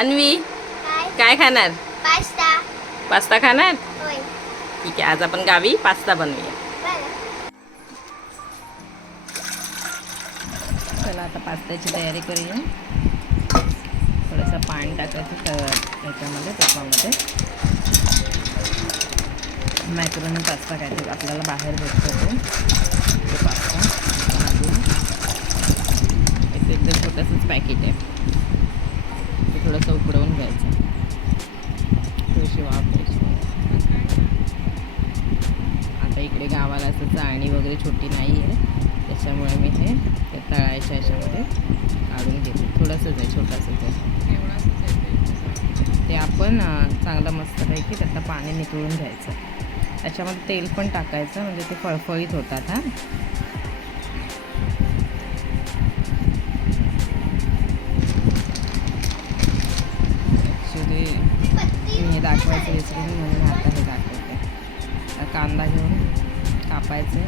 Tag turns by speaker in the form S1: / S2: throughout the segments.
S1: अन्वी
S2: काय
S1: खाणार?
S2: Pasta.
S1: Pasta खाणार? ठीक आहे आज आपण गावी पास्ता बनवूया. चला आता पास्त्याची तयारी करूया. थोडंसं पाणी टाकायचं त- त्याच्यामध्ये तुपामध्ये. मॅक्रोनी पास्ता ते आपल्याला बाहेर भेटतो तो पास्ता मागवून. एक एकदम छोटंसंच पॅकेट आहे ते थोडंसं उकडवून घ्यायचं थोडीशी वाफ आता इकडे गावाला असं चाळणी वगैरे छोटी नाही आहे. त्याच्यामुळे मी हे त्या तळायच्या ह्याच्यामध्ये काढून घेते. थोडंसंच आहे छोटंसंच आहे. ते आपण चांगलं मस्तपैकी त्यातलं पाणी निथळून घ्यायचं. त्याच्यामध्ये तेल पण टाकायचं म्हणजे ते फळफळीत होतात हां. कांदा घेऊन कापायचे.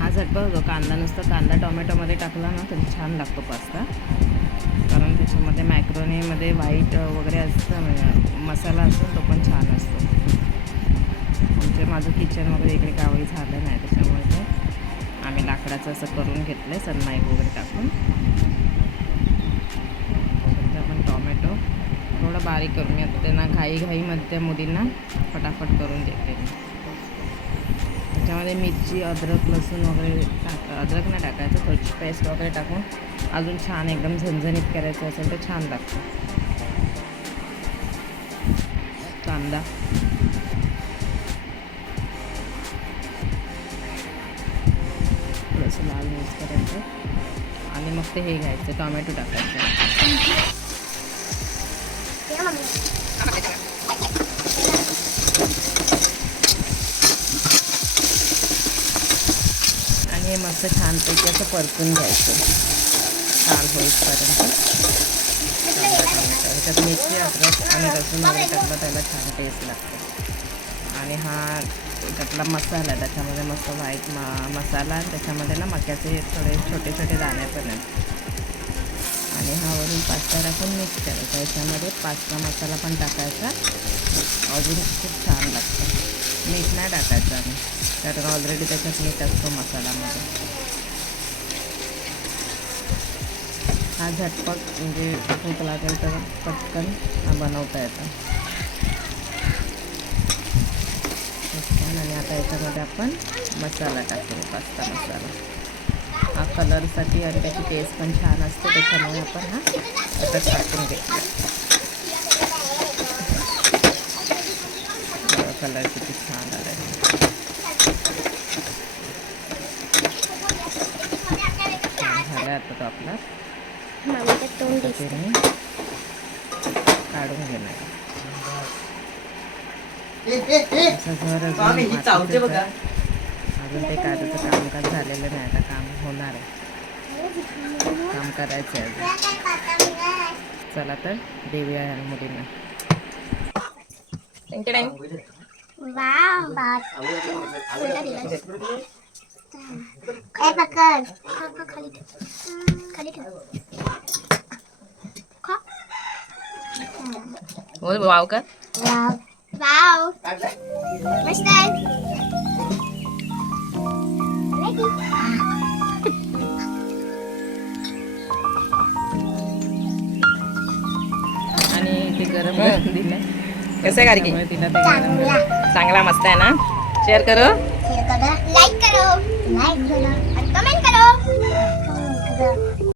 S1: हा झटपट होतो. कांदा नुसतं कांदा टोमॅटोमध्ये टाकला ना तर छान लागतो पास्ता. कारण त्याच्यामध्ये मॅक्रोनीमध्ये व्हाईट वगैरे असतं म्हणजे मसाला असतो तो पण छान असतो. म्हणजे माझं किचन वगैरे इकडे गावी झालं नाही त्याच्यामुळे आम्ही लाकडाचं असं करून घेतलं आहे सनमाईक वगैरे टाकून. आपण टॉमॅटो थोडं बारीक करून मी आता त्यांना घाईघाईमध्ये घाईमध्ये मुलींना फटाफट करून देते. त्याच्यामध्ये मिरची अद्रक लसूण वगैरे टाक अद्रक नाही टाकायचं थोडीशी पेस्ट वगैरे टाकून अजून छान एकदम झणझणीत करायचं असेल तर छान लागतं. कांदा करायचं आणि मग ते हे घ्यायचं टोमॅटो टाकायचं. आणि हे मस्त छानपैकी असं परतून घ्यायचं. छान होईपर्यंत. टोमॅटो ह्याच्यात मिरची अद्रक आणि लसूण वगैरे टाकलं त्याला छान टेस्ट लागते. आणि हा त्यातला मसाला त्याच्यामध्ये मस्त व्हाईट मा मसाला त्याच्यामध्ये ना मक्याचे थोडे छोटे छोटे दाणे पण आहेत. आणि हा वरून पास्ता टाकून मिक्स करायचा. याच्यामध्ये पास्ता मसाला पण टाकायचा. अजून खूप छान लागतं. मीठ नाही टाकायचं आम्ही कारण ऑलरेडी त्याच्यात मीठ असतो मसाल्यामध्ये. हा झटपट म्हणजे भूक लागेल तर पटकन बनवता येतं पटकन आणि आता याच्यामध्ये आपण मसाला टाकू पास्ता मसाला. हा कलरसाठी आणि त्याची टेस्ट पण छान असते त्याच्यामुळे आपण हा याच्यात टाकून घेतला. कलर किती छान आला झाला आता तो आपला. आता काढून घेणार
S3: स्वामी, ही चावते
S1: मातीचं
S3: बघा.
S1: घर. अजून ते काढायचं कामकाज झालेलं नाही आता काम होणार आहे. काम करायचं आहे चला तर देऊया या मुलींना.
S2: वाव
S1: का
S2: वाव वाव मस्त आहे
S1: आणि ते गरम गरम दिलंय. कसं आहे कारकी. तिला ते गरम
S2: चांगला.
S1: चांगला मस्त आहे ना? शेअर करू.
S2: शेअर करा. लाईक करो. लाईक करो. कमेंट करो.